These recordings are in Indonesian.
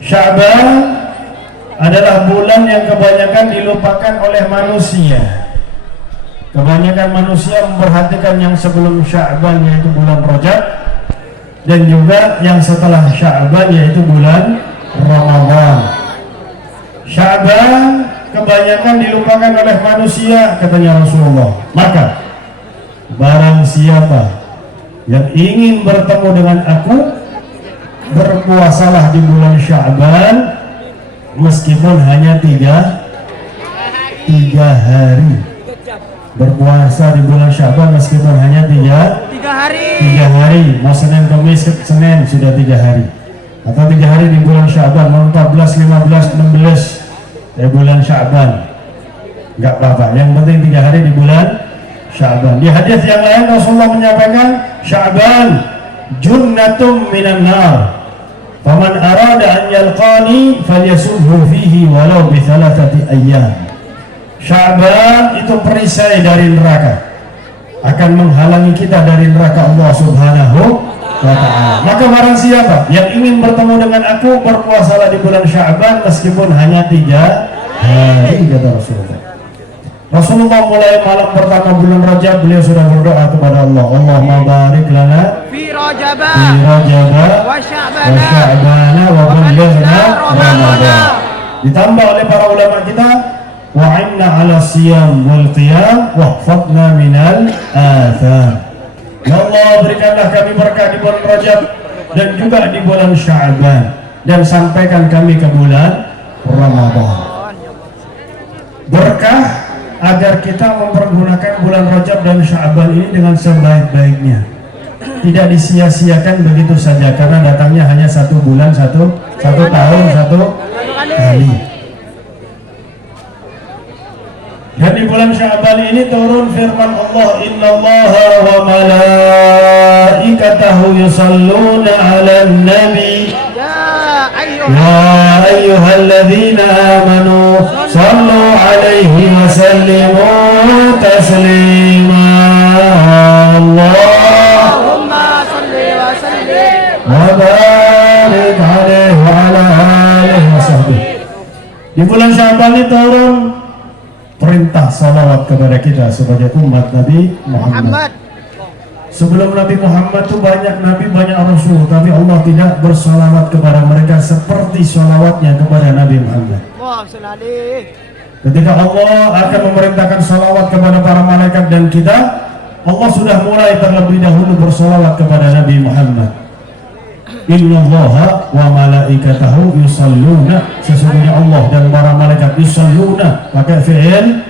Sya'ban adalah bulan yang kebanyakan dilupakan oleh manusia. Kebanyakan manusia memperhatikan yang sebelum Sya'ban yaitu bulan Rajab, dan juga yang setelah Sya'ban yaitu bulan Ramadan. Sya'ban kebanyakan dilupakan oleh manusia, katanya Rasulullah. Maka barang siapa yang ingin bertemu dengan aku, berpuasalah di bulan Sya'ban meskipun hanya tiga hari. Berpuasa di bulan Sya'ban meskipun hanya tiga hari. Mau Senin, Kamis, Senin sudah 3 hari, atau 3 hari di bulan Sya'ban, mau 14, 15, 16 bulan Sya'ban, nggak apa-apa, yang penting 3 hari di bulan Sya'ban. Di hadis yang lain Rasulullah menyampaikan, Sya'ban junnatum minan nar, faman arada an yalqani falyasubhu fihi walau bi 3 ayyam. Sya'ban itu perisai dari neraka, akan menghalangi kita dari neraka Allah Subhanahu wa ta'ala. Maka barang siapa yang ingin bertemu dengan aku, berpuasalah di bulan Sya'ban meskipun hanya 3 hari, kata Rasulullah. Rasulullah mulai malam pertama bulan Rajab, beliau sudah berdoa kepada Allah, Allahumma barik lana fi Rajaba wa Sya'bana wa balighna Ramadan. Ditambah oleh para ulama kita, wa'inna ala siyam wal qiyam wahfadna minal atham. Ya Allah, berikanlah kami berkah di bulan Rajab dan juga di bulan Sya'ban, dan sampaikan kami ke bulan Ramadan. Berkah agar kita mempergunakan bulan Rajab dan Sya'ban ini dengan sebaik-baiknya, tidak disia-siakan begitu saja, karena datangnya hanya 1 bulan, satu tahun, 1 kali. Dan di bulan Sya'ban ini turun firman Allah, innallaha wa malaikatahu yusalluna 'alan nabi ya ayyuhalladzina amanu sallu 'alaihi wa sallimu taslima. Allahumma salli wa sallim wa barik 'alaihi wa ala alihi wa sahbihi. Di bulan Sya'ban ini turun perintah salawat kepada kita sebagai umat Nabi Muhammad. Sebelum Nabi Muhammad itu banyak Nabi, banyak Rasul, tapi Allah tidak bersalawat kepada mereka seperti salawatnya kepada Nabi Muhammad. Ketika Allah akan memerintahkan salawat kepada para malaikat dan kita, Allah sudah mulai terlebih dahulu bersalawat kepada Nabi Muhammad. Innallaha wa malaikatahu yusalluna, sesungguhnya Allah dan para malaikat yusalluna, pakai fi'il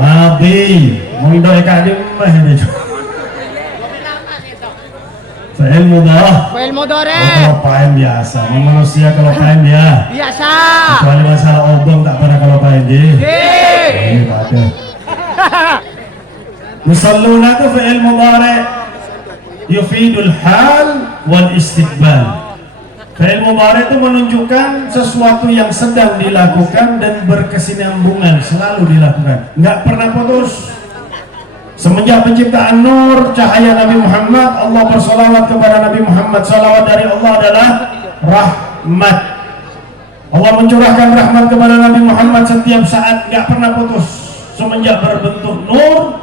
madi mengidoi kadim mah ini fi'il mudhari, kalau pain biasa, manusia kalau pain biasa, kecuali masalah obong tak pernah kalau pain ini pada yusalluna itu fi'il mudhari yufidul hal wal istiqbal. Fi'il mudhari itu menunjukkan sesuatu yang sedang dilakukan dan berkesinambungan, selalu dilakukan, nggak pernah putus. Semenjak penciptaan nur, cahaya Nabi Muhammad, Allah bersalawat kepada Nabi Muhammad. Salawat dari Allah adalah rahmat. Allah mencurahkan rahmat kepada Nabi Muhammad setiap saat, nggak pernah putus. Semenjak berbentuk nur,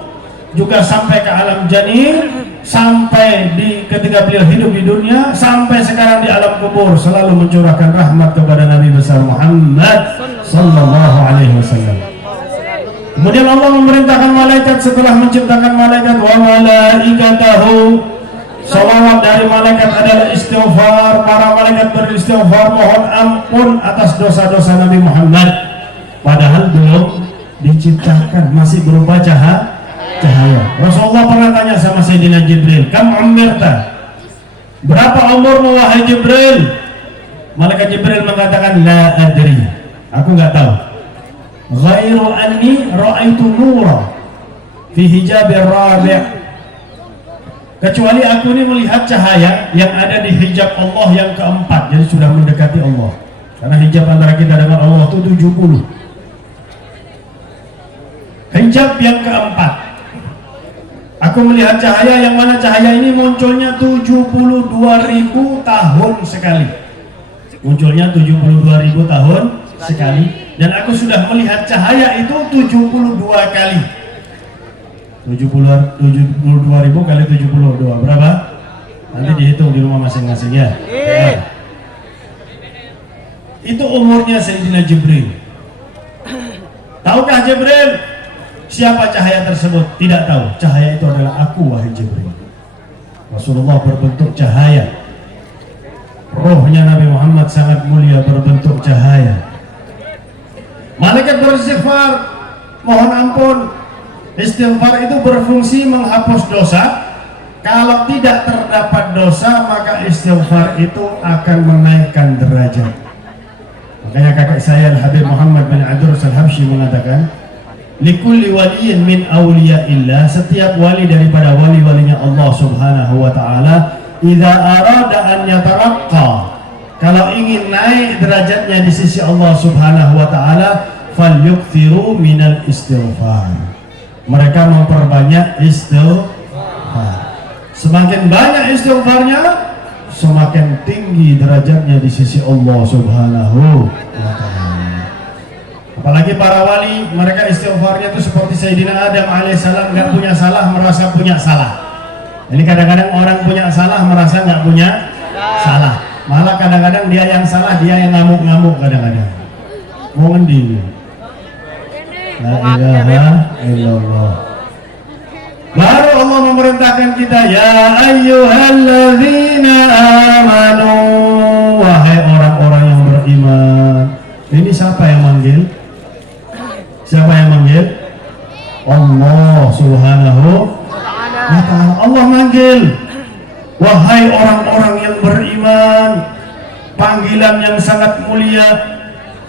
juga sampai ke alam janin, sampai ketika beliau hidup di dunia, sampai sekarang di alam kubur, selalu mencurahkan rahmat kepada Nabi besar Muhammad sallallahu alaihi wasallam. Kemudian Allah memerintahkan malaikat setelah menciptakan malaikat, wa malaikatahu, salawat dari malaikat adalah istighfar. Para malaikat beristighfar, mohon ampun atas dosa-dosa Nabi Muhammad, padahal belum diciptakan, masih berupa cahaya. Rasulullah pernah tanya sama Sayyidina Jibril, kam umirta, berapa umurmu wahai Jibril? Malaikat Jibril mengatakan, la adri, aku nggak tahu. Ghairu anni ra'aitu nura fi hijabir rabi', kecuali aku ini melihat cahaya yang ada di hijab Allah yang keempat, jadi sudah mendekati Allah, karena hijab antara kita dengan Allah itu 70. Hijab yang keempat. Aku melihat cahaya yang mana cahaya ini munculnya 72.000 tahun sekali. Munculnya 72.000 tahun sekali. Dan aku sudah melihat cahaya itu 72 kali. 72.000 kali 72 berapa? Nanti dihitung di rumah masing-masing ya. Itu umurnya Sayyidina Jibril. Tahukah Jibril siapa cahaya tersebut? Tidak tahu. Cahaya itu adalah aku, wahai Jibril. Rasulullah berbentuk cahaya. Rohnya Nabi Muhammad sangat mulia berbentuk cahaya. Malaikat beristighfar, mohon ampun. Istighfar itu berfungsi menghapus dosa. Kalau tidak terdapat dosa, maka istighfar itu akan menaikkan derajat. Makanya kakak saya Al-Habib Muhammad bin Adrus Al-Habsyi mengatakan, likulli waliyin min awliyaillah, setiap wali daripada wali-walinya Allah Subhanahu wa taala, idza arada an yataraqqa, kalau ingin naik derajatnya di sisi Allah Subhanahu wa taala, falyukthiru minal istighfar. Mereka memperbanyak istighfar. Semakin banyak istighfarnya, semakin tinggi derajatnya di sisi Allah Subhanahu wa taala. Apalagi para wali, mereka istighfarnya itu seperti Sayyidina Adam alaihissalam, nggak punya salah merasa punya salah. Jadi kadang-kadang orang punya salah merasa nggak punya salah. Malah kadang-kadang dia yang salah, dia yang ngamuk-ngamuk kadang-kadang. Mau ngendi? La ilaha illallah. Baru Allah memerintahkan kita, ya ayyuhalladzina amanu, wahai orang-orang yang beriman. Ini siapa yang manggil? Siapa yang manggil? Allah Subhanahu wa ta'ala. Allah manggil, wahai orang-orang yang beriman. Panggilan yang sangat mulia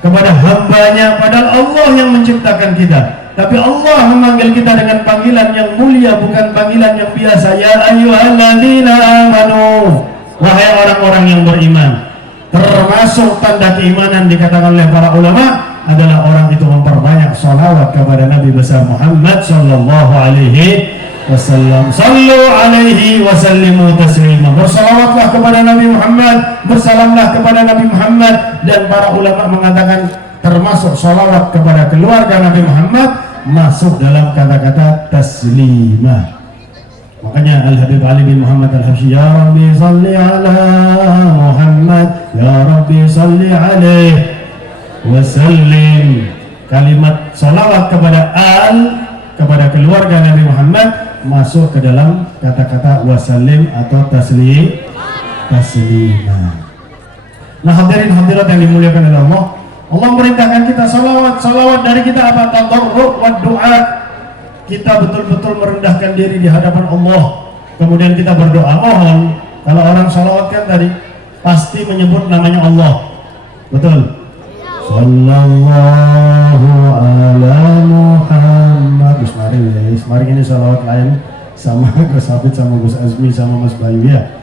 kepada hambanya, padahal Allah yang menciptakan kita. Tapi Allah memanggil kita dengan panggilan yang mulia, bukan panggilan yang biasa. Ya ayyuhalladzina amanu, wahai orang-orang yang beriman. Termasuk tanda keimanan dikatakan oleh para ulama adalah orang itu memperbanyak salawat kepada Nabi besar Muhammad sallallahu alaihi wasallam. Sallu alaihi wasallimu taslima. Bersalawatlah kepada Nabi Muhammad, bersalamlah kepada Nabi Muhammad. Dan para ulama mengatakan termasuk salawat kepada keluarga Nabi Muhammad masuk dalam kata-kata taslimah. Makanya Al-Habib Ali bin Muhammad Al-Habsyi, ya Rabbi salli ala Muhammad, ya Rabbi salli alaihi wasallim. Kalimat salawat kepada kepada keluarga Nabi Muhammad masuk ke dalam kata-kata wasallim atau taslimah. Nah, hadirin hadirat yang dimuliakan oleh Allah, Allah merintahkan kita salawat dari kita apa? Tadarruk wa doa. Kita betul-betul merendahkan diri di hadapan Allah. Kemudian kita berdoa, mohon. Kalau orang salawat kan tadi pasti menyebut namanya Allah. Betul? Sallallahu ala Muhammad. Mari ini salawat lain sama Gus Hafid, sama Gus Azmi, sama Mas Bayu ya.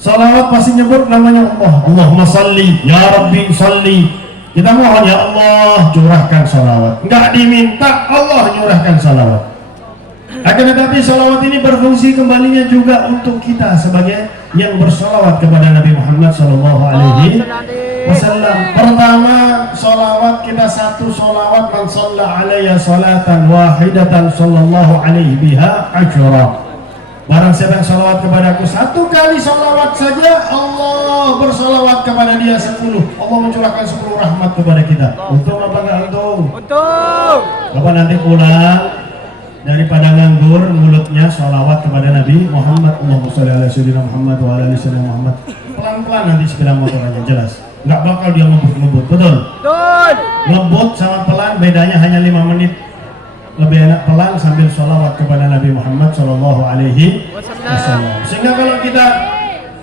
Salawat pasti nyebut namanya Allah. Allahumma salli, ya Rabbi salli. Kita mohon ya Allah curahkan salawat. Enggak diminta, Allah curahkan salawat. Akan tetapi salawat ini berfungsi kembalinya juga untuk kita sebagai yang bersalawat kepada Nabi Muhammad sallallahu alaihi wasallam. Pertama, salawat kita satu salawat, man shalla alayya salatan wahidatan sallallahu alaihi biha asyra. Barang siapa yang salawat kepadaku satu kali salawat saja, Allah bersalawat kepada dia 10. Allah mencurahkan 10 rahmat kepada kita. Untung apa enggak untung? Untung. Bapak nanti pulang daripada nganggur mulutnya salawat kepada Nabi Muhammad. Allahumma sholli ala sayyidina Muhammad wa ala ali sayyidina Muhammad. Pelan-pelan nanti sepeda motornya jelas. Enggak bakal dia ngebut-ngebut, betul? Betul. Ngebut sama pelan bedanya hanya 5 menit. Lebih enak pelan sambil sholawat kepada Nabi Muhammad Sallallahu Alaihi Wasallam. Sehingga kalau kita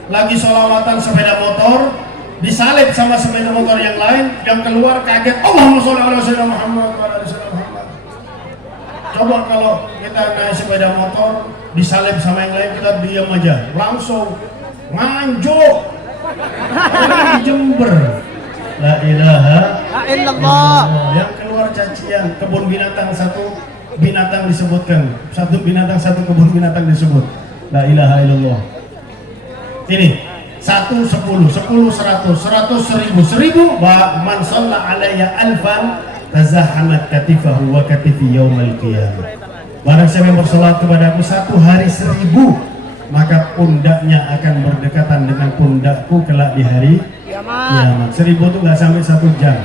lagi sholawatan sepeda motor disalib sama sepeda motor yang lain, yang keluar kaget, Allahumma sholli ala sayyidina Muhammad wa ala sayyidina Muhammad. Coba kalau kita naik sepeda motor disalib sama yang lain, kita diam aja, langsung nganjuk di Jember. La ilaha illallah. Yang keluar cacian, kebun binatang 1 binatang disebutkan, satu binatang, satu kebun binatang disebut. La ilaha illallah. Ini 1, 10, 10, 100, 100, 1000, 1000. Wa man shalla alayya alfan tazahamat katifahu wa katifi yaumal qiyamah. Barang siapa yang bersolat kepada aku 1 hari 1000, maka pundaknya akan berdekatan dengan pundakku kelak di hari kiamat. 1000 itu nggak sampai 1 jam.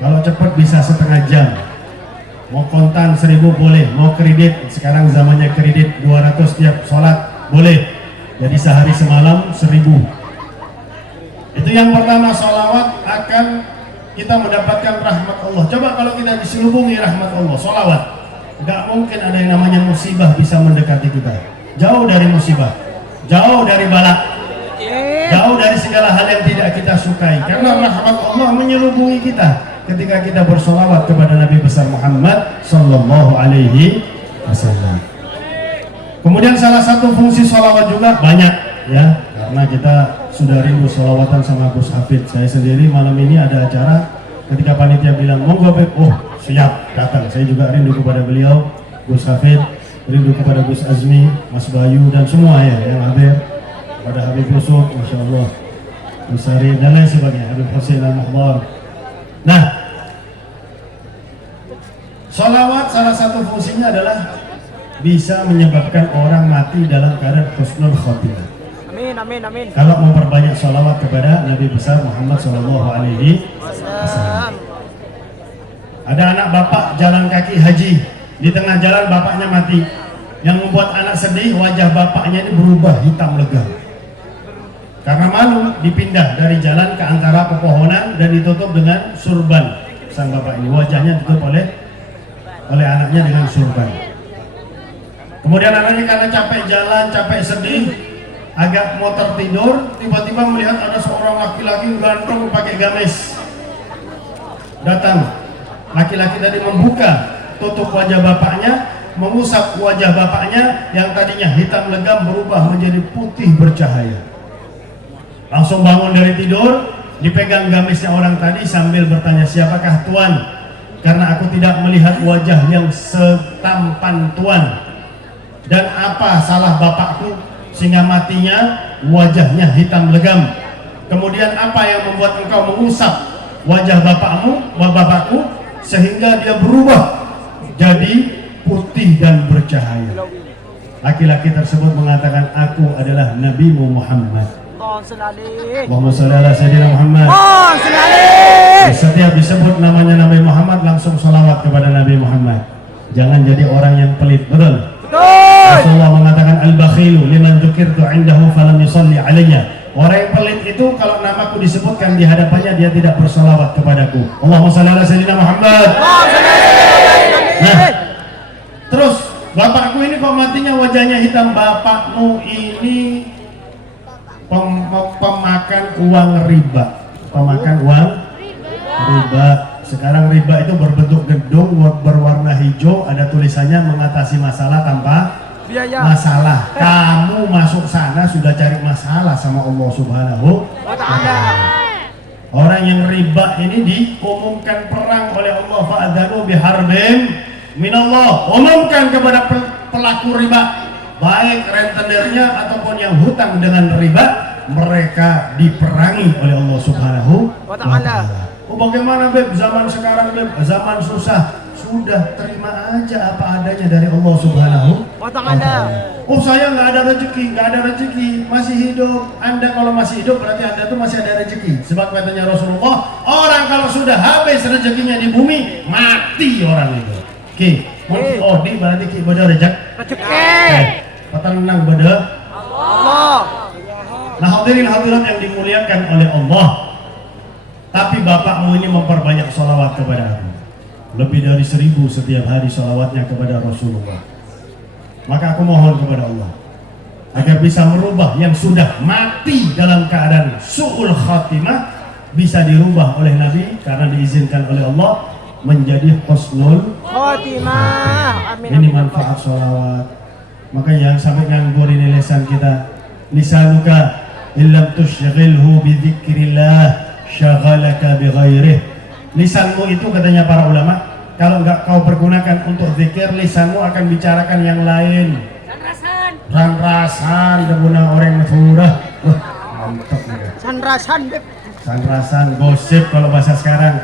Kalau cepat bisa setengah jam. Mau kontan 1000 boleh, mau kredit, sekarang zamannya kredit 200 tiap sholat boleh. Jadi sehari semalam 1000. Itu yang pertama, sholawat akan kita mendapatkan rahmat Allah. Coba kalau kita diselubungi rahmat Allah, sholawat, nggak mungkin ada yang namanya musibah bisa mendekati kita. Jauh dari musibah, jauh dari bala, jauh dari segala hal yang tidak kita sukai, karena rahmat Allah menyelubungi kita ketika kita bersolawat kepada Nabi besar Muhammad Sallallahu Alaihi Wasallam. Kemudian salah satu fungsi solawat juga banyak ya, karena kita sudah rindu solawatan sama Gus Hafid. Saya sendiri malam ini ada acara, ketika panitia bilang monggo Beb, oh siap datang. Saya juga rindu kepada beliau, Gus Hafid, rindu kepada Gus Azmi, Mas Bayu dan semua ya yang hadir, pada Habib Yusuf, Masya Allah, Gus Sari dan lain sebagainya, Habib Hussein Al-Muhdar. Nah, sholawat salah satu fungsinya adalah bisa menyebabkan orang mati dalam keadaan husnul khotimah. Amin, amin, amin. Kalau memperbanyak sholawat kepada Nabi besar Muhammad Sallallahu Alaihi Wasallam. Ada anak bapak jalan kaki haji, di tengah jalan bapaknya mati. Yang membuat anak sedih, wajah bapaknya ini berubah hitam legam. Karena malu, dipindah dari jalan ke antara pepohonan dan ditutup dengan surban. Sang bapak ini wajahnya ditutup oleh anaknya dengan surban. Kemudian anaknya karena capek jalan, capek sedih, agak mau tertidur, tiba-tiba melihat ada seorang laki-laki ganteng pakai gamis datang. Laki-laki tadi membuka tutup wajah bapaknya, mengusap wajah bapaknya yang tadinya hitam legam berubah menjadi putih bercahaya. Langsung bangun dari tidur, dipegang gamisnya orang tadi sambil bertanya, siapakah Tuan? Karena aku tidak melihat wajah yang setampan Tuan. Dan apa salah bapakku sehingga matinya wajahnya hitam legam? Kemudian apa yang membuat engkau mengusap wajah bapakku sehingga dia berubah jadi putih dan bercahaya? Laki-laki tersebut mengatakan, aku adalah Nabimu Muhammad. Allahumma sholli ala Sayyidina Muhammad. Setiap disebut namanya Nabi Muhammad langsung sholawat kepada Nabi Muhammad. Jangan jadi orang yang pelit, betul? Rasulullah mengatakan al-bakhilu liman dzukirtu indahu falam yusalli alayya. Orang yang pelit itu kalau namaku disebutkan di hadapannya dia tidak bersolawat kepadaku. Allahumma sholli ala Sayyidina Muhammad. Nah, terus bapakku ini kok matinya wajahnya hitam? Bapakmu ini pemakan uang riba, pemakan uang riba. Sekarang riba itu berbentuk gedung berwarna hijau, ada tulisannya mengatasi masalah tanpa masalah. Kamu masuk sana sudah cari masalah sama Allah Subhanahu wa Ta'ala. Orang yang riba ini diumumkan perang oleh Allah, fa'adzanu biharbin minallah. Umumkan kepada pelaku riba, baik rentenirnya ataupun yang hutang dengan riba, mereka diperangi oleh Allah Subhanahu wa Ta'ala. Oh bagaimana Beb, zaman sekarang Beb, zaman susah. Sudah terima aja apa adanya dari Allah Subhanahu wa Ta'ala. Oh saya nggak ada rezeki, masih hidup. Anda kalau masih hidup berarti Anda tuh masih ada rezeki. Sebab katanya Rasulullah, orang kalau sudah habis rezekinya di bumi, mati orang itu. Oke, mungkin odi berarti ki beda rezeki. Petenang beda Allah. Nah hadirin hadirat yang dimuliakan oleh Allah. Tapi bapakmu ini memperbanyak sholawat kepada aku. Lebih dari 1000 setiap hari sholawatnya kepada Rasulullah. Maka aku mohon kepada Allah agar bisa merubah yang sudah mati dalam keadaan su'ul khatimah, bisa dirubah oleh Nabi karena diizinkan oleh Allah menjadi husnul khatimah. Ini manfaat sholawat. Maka yang sampai nganggur ini lisan kita. Lisanuka illam tushghilhu bi dzikrillah syaghalaka bi ghairih. Lisanmu itu katanya para ulama Kalau nggak kau pergunakan untuk zikir, lisanmu akan bicarakan yang lain. Sanrasan debuna orang Madura. Wah, mantap ya. Sanrasan, Beb. Sanrasan, gosip kalau bahasa sekarang.